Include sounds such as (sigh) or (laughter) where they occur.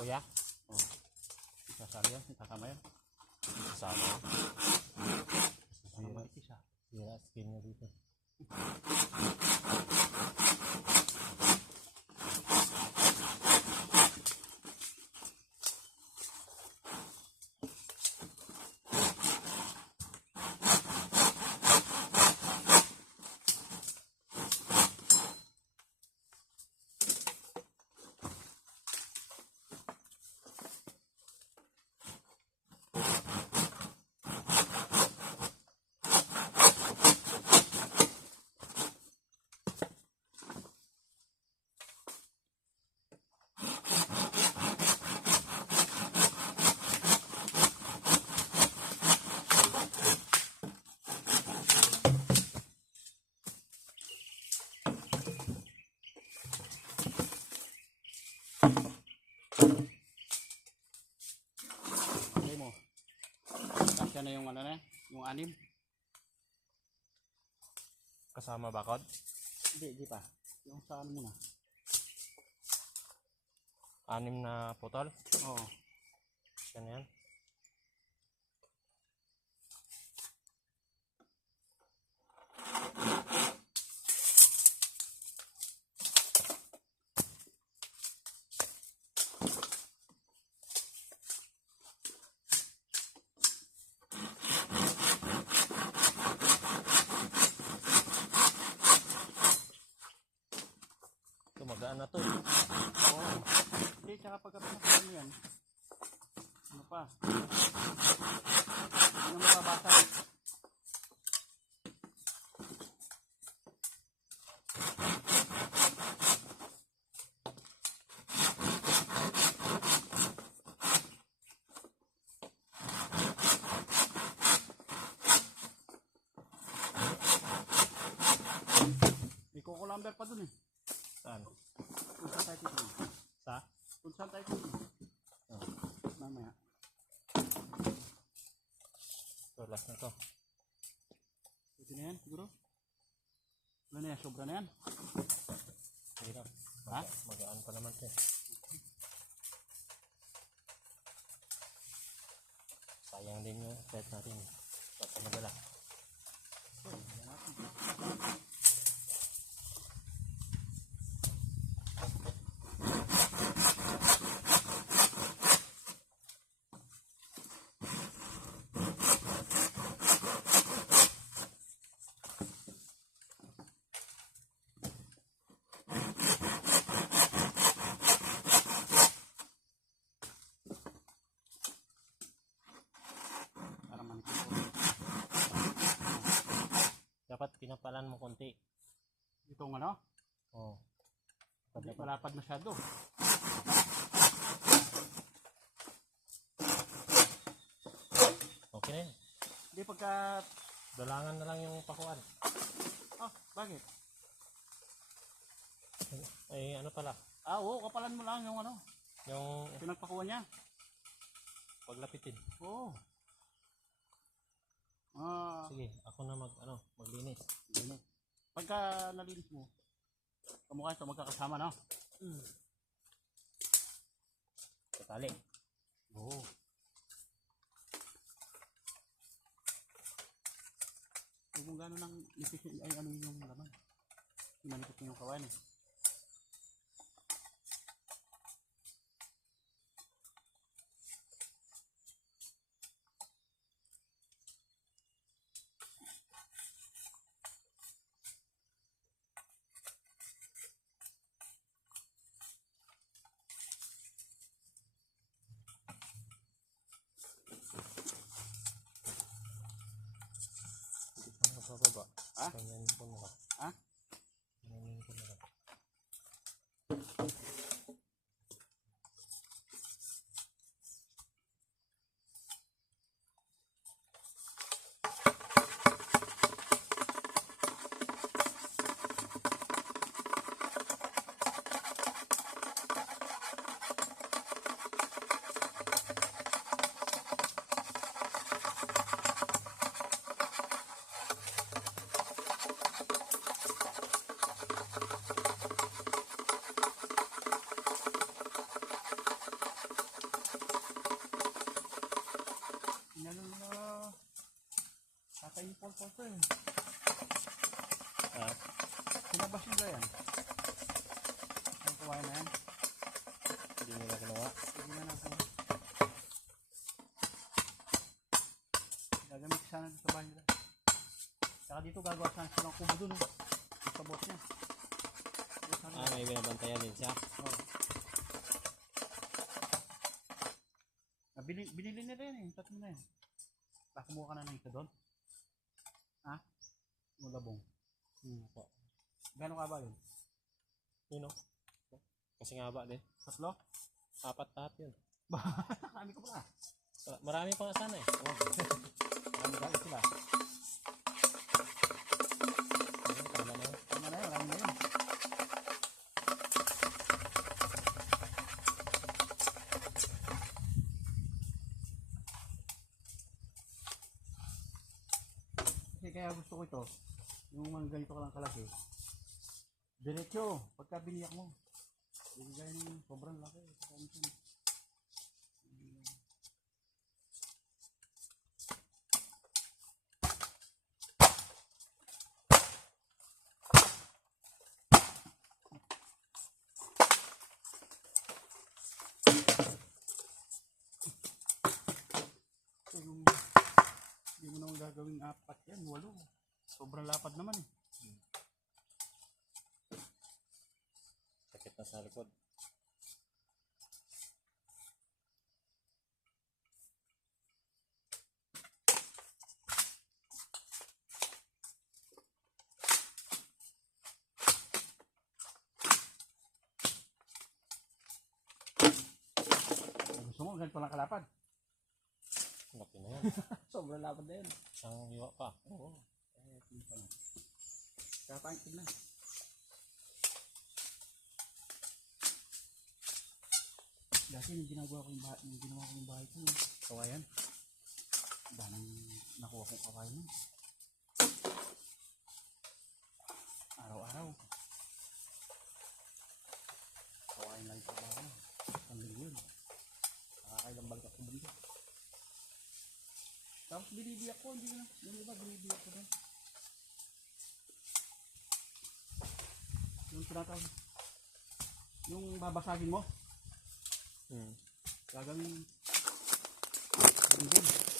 Kuya? Oh. Isasali yan, itakama yan. Kasama. Ano maiti siya? Sira skin niya dito. Okay mo. Kasya na yung ano na, yung anim. Kasama bakod? Hindi, di pa. Yung sa ano muna. Anim na putol? Oo. Yan yan. Tumagaan na to. Oo. Tsaka pagka pinakain yan. Ano pa? Ano mababasa? May coco pa dun eh. Saan? So, last na yan siguro? Ano na yan? Sobra na yan? Na. Ha? Mag- Magaan pa naman eh. Sayang din yung set natin. Basta madala. Pinapalan mo konti. Itong ano? Oh. Hindi malapad masyado. Okay na yun. Hindi pagka... Dalangan na lang yung pakuan. Ah, bakit? Ay, ano pala. Ah, oo, kapalan mo lang yung ano. Yung Pinagpakuha niya. paglapitin. Oo. Ah, Sige, ako na mag, ano, maglinis. Ganun. Pagka nalinis mo, kamukha ito magkakasama na. Katali. Oo. Huwag mong gano'n ng nipis ay ano yung laman. Manipis mo yung kawan eh. 婚姻不美 pa eh. Ah? Pinabas nila yan. Ang kuwain na yan. Hindi nila ginawa. Hindi na ako. Gagamit sana dito sa bahay nila. Saka dito gagawa sana siya ng kubo dun. Oh. Sa boss niya. Ah, may binabantayan din siya? Oo. Ah, oh. Nabili, binili nila yan eh. Tatlo na yan. Baka kumuha ka na ng isa doon. Ha? Yung labong. Hmm. po. Gano'n ka ba yun? Yun o. Kasi nga ba din. Tatlo? Apat lahat yun. (laughs) Kami ko. Wala- Marami pa nga sana eh. Oh. Kami ka sila. Ayun, tama na yun. Tama na yun. Marami na yun. Kasi kaya gusto ko ito, yung mga ganito ka lang kalaki, diretso, pagka biniyak mo, hindi gaya ng sobrang laki. Yung, hindi mo naman gagawing apat yan, walo. Sobrang lapad naman eh. Sakit na sa likod. Gusto mo, ganito lang kalapad. Laki na yan. (laughs) Sobrang lapad na yun. Isang iwa pa. Oo. Eh, pinta na. Kapangkid na. Dati nung ginagawa ko yung bahay, nung ginawa ko yung bahay ko, yung kawayan. Daming nakuha kong kawayan. Araw-araw. Kawayan lang yung trabaho. Ang linggo yun. Nakakailang balik ako bunda. Tapos binibiyak ko, hindi na. Yung iba, binibiyak ko. Tinatawag. Yung babasagin mo, Hmm. gagawin. Gagawin.